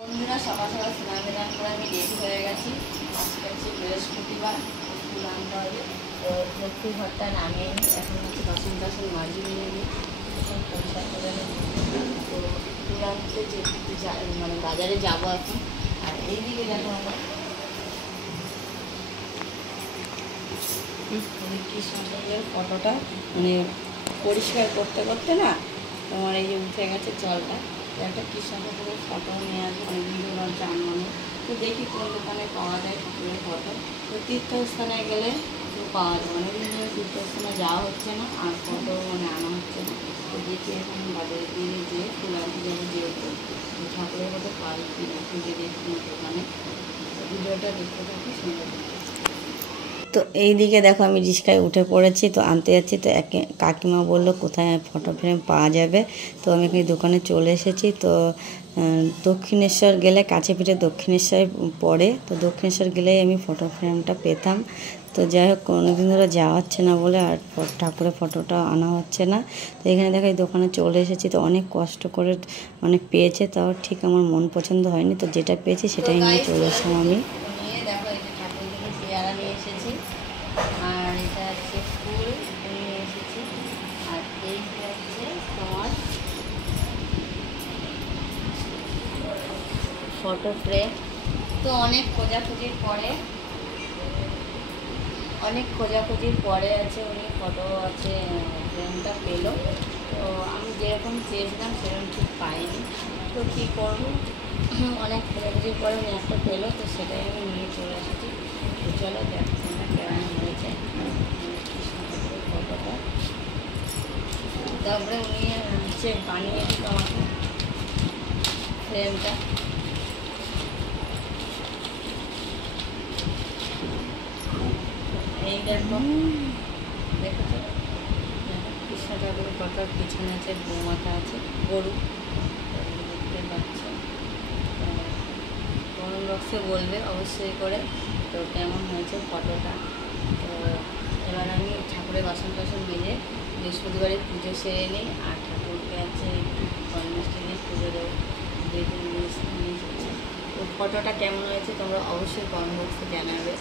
বন্ধুরা সকাল সকাল স্নান টান করে আমি রেডি হয়ে গেছি। আজকে হচ্ছে বৃহস্পতিবার, ফুল আনতে হবে। তো লক্ষ্মী ঘরটা নামিয়ে নিই, এখন হচ্ছে বাসন টাসন মাজিয়ে নিয়ে নিই, সব পরিষ্কার করে নিই। তো ফুল আনতে মানে বাজারে যাবো এখন। আর এইদিকে দেখো আমার কৃষ্ণচন্দ্রের ফটোটা মানে পরিষ্কার করতে করতে না তোমার এই যে উঠে গেছে জলটা। একটা কৃষ্ণচন্দ্রের ফটো নিয়ে আসবো, মানে ভিডিও জানানো। তো দেখি কোন দোকানে পাওয়া যায় ঠাকুরের ফটো। তো তীর্থস্থানে গেলে তো পাওয়া যায়, মানে বিভিন্ন তীর্থস্থানে যাওয়া হচ্ছে না আর ফটো মানে আনা হচ্ছে না। তো দেখি এখন বাজারে দিয়ে যেয়ে ফুল আনতে যাবো, যেহেতু ঠাকুরের ফটো পাই কিনা খুঁজে দেখি দোকানে। ভিডিওটা দেখতে থাকি, সুন্দর। তো এই দিকে দেখো আমি রিক্সায় উঠে পড়েছি, তো আনতে যাচ্ছি। তো কাকিমা বললো কোথায় ফটো ফ্রেম পাওয়া যাবে। তো আমি এখানে দোকানে চলে এসেছি। তো দক্ষিণেশ্বর গেলে, কাছে পিঠে দক্ষিণেশ্বর পড়ে, তো দক্ষিণেশ্বর গেলেই আমি ফটো ফ্রেমটা পেতাম। তো যাই হোক কোনোদিন ধরে যাওয়া হচ্ছে না বলে আর ঠাকুরের ফটোটা আনা হচ্ছে না। তো এখানে দেখো এই দোকানে চলে এসেছি। তো অনেক কষ্ট করে মানে পেয়েছে, তাও ঠিক আমার মন পছন্দ হয়নি। তো যেটা পেয়েছি সেটাই নিয়ে চলে এসেছিলাম আমি। দেখো এই যে ঠাকুর পেয়ারা নিয়ে এসেছি, আর এটা হচ্ছে ফুল নিয়ে এসেছি, আর এই হচ্ছে তোমার ফটো ফ্রেম। তো অনেক খোঁজাখুঁজির পরে আছে উনি ফটো আছে ফ্রেমটা পেলো। তো আমি যেরকম চেয়েছিলাম সেরকম ঠিক পাইনি। তো কী করবো, অনেক খোঁজাখুঁজির পরে উনি একটা পেলো, তো সেটাই আমি নিয়ে চলে এসেছি। তো চলো দেখছি না কেমন হয়েছে ফটোটা। তারপরে উনি হচ্ছে বানিয়ে দিল আমাকে ফ্রেমটা। এই দেখো, দেখেছো কৃষ্ণ ঠাকুরের ফটোর পিছনে আছে বৌমাতা আছে, গরু দেখতে পাচ্ছে। কমেন্ট বক্সে বলবে অবশ্যই করে তো কেমন হয়েছে ফটোটা। তো এবার আমি ঠাকুরের বাসন টাসন মেজে বৃহস্পতিবারের পুজো সেরে নিই, আর ঠাকুরকে আছে একটু ফল মিষ্টি দিয়ে পুজো দেবো, যেহেতু নিয়ে এসেছি। তো ফটোটা কেমন হয়েছে তোমরা অবশ্যই কমেন্ট বক্সে জানাবে।